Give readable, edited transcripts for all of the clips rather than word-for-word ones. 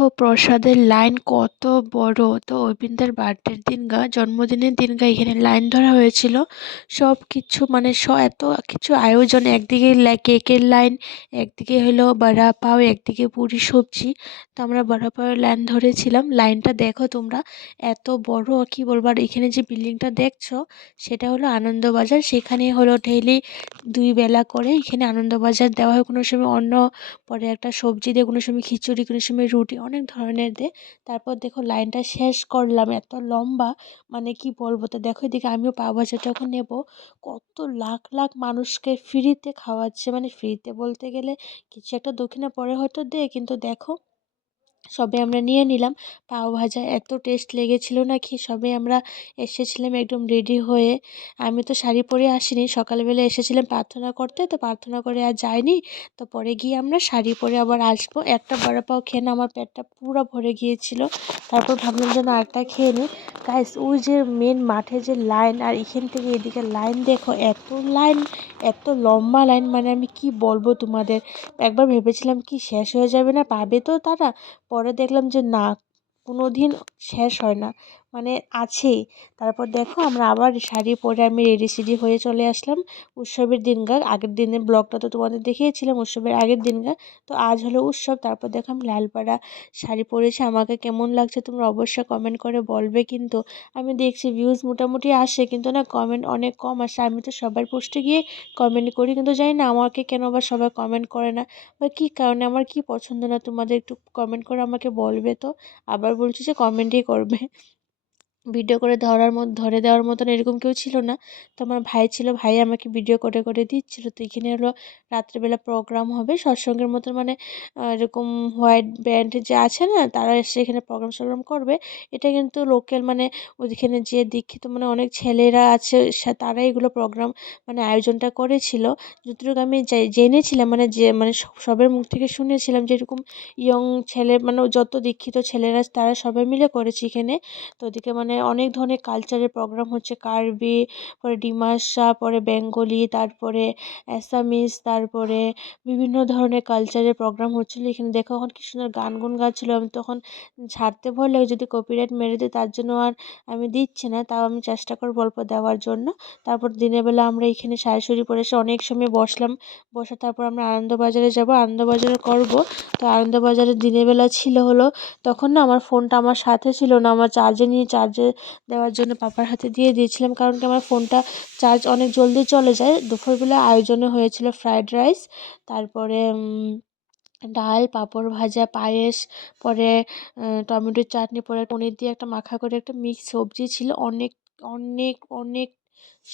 দেখো প্রসাদের লাইন কত বড়। তো অরবিন্দের বার্থডের দিনগা জন্মদিনের দিনগা এখানে লাইন ধরা হয়েছিল। সব কিছু মানে এত কিছু আয়োজন, একদিকে কেকের লাইন, একদিকে হলো বড়া পাও, একদিকে পুরি সবজি। তো আমরা বড়া পাওয়ের লাইন ধরেছিলাম। লাইনটা দেখো তোমরা, এত বড় কি বলবো। আর এখানে যে বিল্ডিংটা দেখছো সেটা হলো আনন্দবাজার। সেখানে হলো ডেইলি 2 বেলা করে এখানে আনন্দবাজার দেওয়া হয়। কোনো সময় অন্য, পরে একটা সবজি দিয়ে, কোনো সময় খিচুড়ি, কোনো সময় রুটি, অনেক ধরনের দেয়। তারপর দেখো লাইনটা শেষ করলাম, এত লম্বা মানে কি বলবো। তো দেখো এদিকে আমিও পাও ভাজাটা এখন নেবো। কত লাখ লাখ মানুষকে ফ্রিতে খাওয়াচ্ছে, মানে ফ্রিতে বলতে গেলে কিছু একটা দক্ষিণা পরে হয়তো দেয়, কিন্তু দেখো সবে আমরা নিয়ে নিলাম। পাও ভাজা এত টেস্ট লেগেছিল না কি। সবে আমরা এসেছিলাম একদম রেডি হয়ে। আমি তো শাড়ি পরে আসিনি, সকালবেলা এসেছিলাম প্রার্থনা করতে, তো প্রার্থনা করে আর যাইনি। তো পরে গিয়ে আমরা শাড়ি পরে আবার আসবো। একটা বড়া পাও খেয়ে না আমার পেটটা পুরো ভরে গিয়েছিল। তারপর ভাবলাম যে না আরেকটা খেয়ে নিই। গাইস, ওই যে মেন মাঠে যে লাইন, আর এখান থেকে এদিকে লাইন দেখো, এত লাইন, এত লম্বা লাইন, মানে আমি কি বলবো তোমাদের। একবার ভেবেছিলাম কি শেষ হয়ে যাবে না, পাবে তো তারা। পরে দেখলাম যে না, কোনো দিন শেষ হয় না, মানে আছেই। তারপর দেখো আমরা আবার শাড়ি পরে আমি রেডি সেডি হয়ে চলে আসলাম উৎসবের দিনকার। আগের দিনের ব্লগটা তো তোমাদের দেখিয়েছিলাম উৎসবের আগের দিনকার। তো আজ হলো উৎসব। তারপর দেখো আমি লালপাড়া শাড়ি পরেছি। আমাকে কেমন লাগছে তোমরা অবশ্যই কমেন্ট করে বলবে। কিন্তু আমি দেখছি ভিউজ মোটামুটি আসে, কিন্তু না কমেন্ট অনেক কম আসে। আমি তো সবার পোস্টে গিয়ে কমেন্ট করি, কিন্তু জানি না আমাকে কেন বা সবাই কমেন্ট করে না, বা কী কারণে, আমার কি পছন্দ না তোমাদের একটু কমেন্ট করে আমাকে বলবে। তো আবার বলছি যে কমেন্টই করবে। ভিডিও করে ধরে দেওয়ার মতন এরকম কেউ ছিল না। তো আমার ভাই ছিল, ভাই আমাকে ভিডিও করে করে দিচ্ছিল। তো এখানে হলো রাত্রেবেলা প্রোগ্রাম হবে সৎসঙ্গের মতন, মানে এরকম হোয়াইট ব্যান্ড যে আছে না, তারা এসে এখানে প্রোগ্রাম সোগ্রাম করবে। এটা কিন্তু লোকাল, মানে ওইখানে যে দীক্ষিত মানে অনেক ছেলেরা আছে, তারা এগুলো প্রোগ্রাম মানে আয়োজনটা করেছিল। যতটুকু আমি জেনেছিলাম, মানে যে মানে সবের মুখ থেকে শুনেছিলাম যে এরকম ইয়ং ছেলে, মানে যত দীক্ষিত ছেলেরা তারা সবাই মিলে করেছে এখানে। তো ওদিকে মানে অনেক ধরনের কালচারের প্রোগ্রাম হচ্ছে, কার্বি, পরে ডিমাসা, পরে বেঙ্গলি, তারপরে অ্যাসামিস, তারপরে বিভিন্ন ধরনের কালচারের প্রোগ্রাম হচ্ছিলো এখানে। দেখো এখন কি সুন্দর গান গুন গাচ্ছিল। আমি তখন ছাড়তে ভয় লাগে যদি কপিরাইট মেরে দেয়, তার জন্য আর আমি দিচ্ছি না। তাও আমি চেষ্টা করব অল্প দেওয়ার জন্য। তারপর দিনের বেলা আমরা এখানে শাড়ি পরে এসে অনেক সময় বসলাম। বসে তারপর আমরা আনন্দবাজারে যাব, আনন্দবাজারে করব। তো আনন্দবাজারে দিনের বেলা ছিল হলো, তখন না আমার ফোনটা আমার সাথে ছিল না। আমার চার্জে দেওয়ার জন্য পাপার হাতে দিয়ে দিয়েছিলাম, কারণ কি আমার ফোনটা চার্জ অনেক জলদি চলে যায়। দুপুরবেলা আয়োজনে হয়েছিল ফ্রায়েড রাইস, তারপরে ডাল, পাঁপড় ভাজা, পায়েস, পরে টমেটোর চাটনি, পরে পনির দিয়ে একটা মাখা করে একটা মিক্স সবজি ছিল। অনেক অনেক অনেক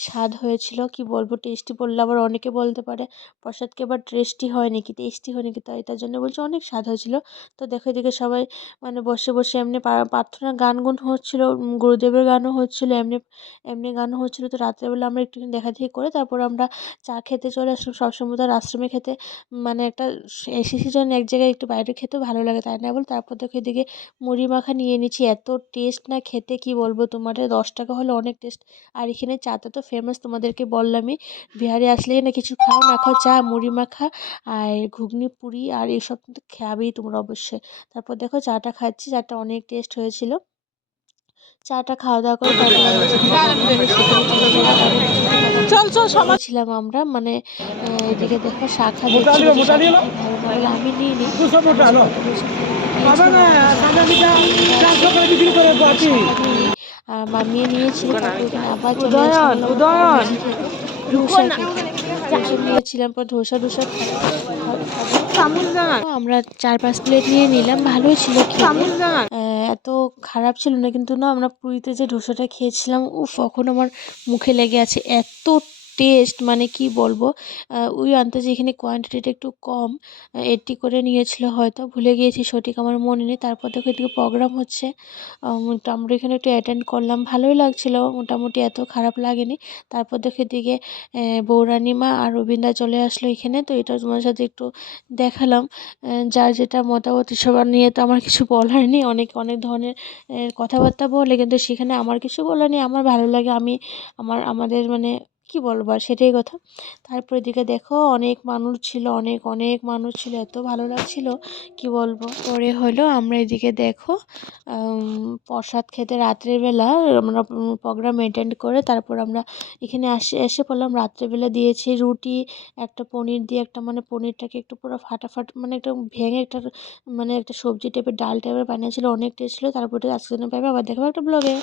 স্বাদ হয়েছিল, কি বলবো। টেস্টি বললে আবার অনেকে বলতে পারে প্রসাদকে আবার টেস্টি হয় নাকি, টেস্টি হয় নাকি, তার জন্য বলছি অনেক স্বাদ হয়েছিল। তো দেখো এদিকে সবাই মানে বসে বসে এমনি প্রার্থনা গান গুন হচ্ছিল, গুরুদেবের গানও হচ্ছিল, এমনি এমনি গানও হচ্ছিল। তো রাত্রেবেলা আমরা একটুখানি দেখাদেখি করে তারপর আমরা চা খেতে চলে আসলাম। সবসময় তো আর আশ্রমে খেতে, মানে একটা এসেছি জন্য এক জায়গায় একটু বাইরে খেতেও ভালো লাগে, তাই না বল। তারপর দেখো এদিকে মুড়ি মাখা নিয়ে নিচ্ছি। এত টেস্ট না খেতে, কি বলবো তোমাদের, 10 টাকা হলে অনেক টেস্ট। আর এখানে চাটা তো ফেমাস, তোমাদেরকে বললামই। বিহারে আসলে না কিছু খাও না খাও, চা, মুড়ি মাখা আর ঘুগনি পুরি আর এইসব কিন্তু খাবেই তোমরা অবশ্যই। তারপর দেখো চাটা খাচ্ছি, চাটা অনেক টেস্ট হয়েছিল। চাটা খাওয়া দাওয়া করে তারপর আমরা যেখানে প্রোগ্রাম হবে সেখানে চলে যাবো। তারপর কিছুক্ষণ ছিলাম আমরা, মানে এদিকে দেখো শাখা দিচ্ছিল, যে শাখা কি ভালো না বলে আমি নিইনি। আমার যে বড় বলছে ভাইকে দিয়েছিলাম, আমাকে শাখা শাখা নিইনি, মামিয়ে নিয়েছিল। তারপর ওখানে আবার চলে আসলাম হলো আমার পাওভাজি খেতে, ধোসা খেতে। ধোসা নিয়েছিলাম, পর ধোসা খাবো। তো আমরা 4-5 প্লেট নিয়ে নিলাম, ভালোই ছিল খেতে, এত খারাপ ছিল না। কিন্তু না আমরা পুরীতে যে ধোসাটা খেয়েছিলাম, উফ, এখন আমার মুখে লেগে আছে, এত টেস্ট, মানে কি বলবো। ওই আন্দাজে এখানে কোয়ান্টিটিটা একটু কম, 80 করে নিয়েছিল হয়তো, ভুলে গিয়েছি সঠিক, আমার মনে নেই। তারপর দেখো এদিকে প্রোগ্রাম হচ্ছে, তো আমরা এখানে একটু অ্যাটেন্ড করলাম, ভালোই লাগছিল মোটামুটি, এত খারাপ লাগেনি। তারপর দেখো এদিকে বৌরানিমা আর রবীন্দ্রা চলে আসলো এখানে। তো এটা তোমার সাথে একটু দেখালাম। যার যেটা মতামত সবার নিয়ে তো আমার কিছু বলার নেই। অনেক অনেক ধরনের কথাবার্তা বলে, কিন্তু সেখানে আমার কিছু বলার নেই। আমার ভালো লাগে, আমি আমাদের মানে কি বলবো আর সেটাই কথা। তারপর এদিকে দেখো অনেক মানুষ ছিল, অনেক অনেক মানুষ ছিল, এত ভালো লাগছিল কি বলবো। পরে হলো আমরা এদিকে দেখো প্রসাদ খেতে রাত্রেবেলা আমরা প্রোগ্রাম অ্যাটেন্ড করে তারপর আমরা এখানে এসে পড়লাম। রাত্রেবেলা দিয়েছে রুটি, একটা পনির দিয়ে একটা মানে পনিরটাকে একটু পুরো ফাটাফাট মানে একটা ভেঙে একটা মানে একটা সবজি টাইপের ডাল টাইপের বানিয়েছিল, অনেক টেস্ট ছিল। তারপরে আজকের জন্য পাবে, আবার দেখাবো একটা ব্লগে।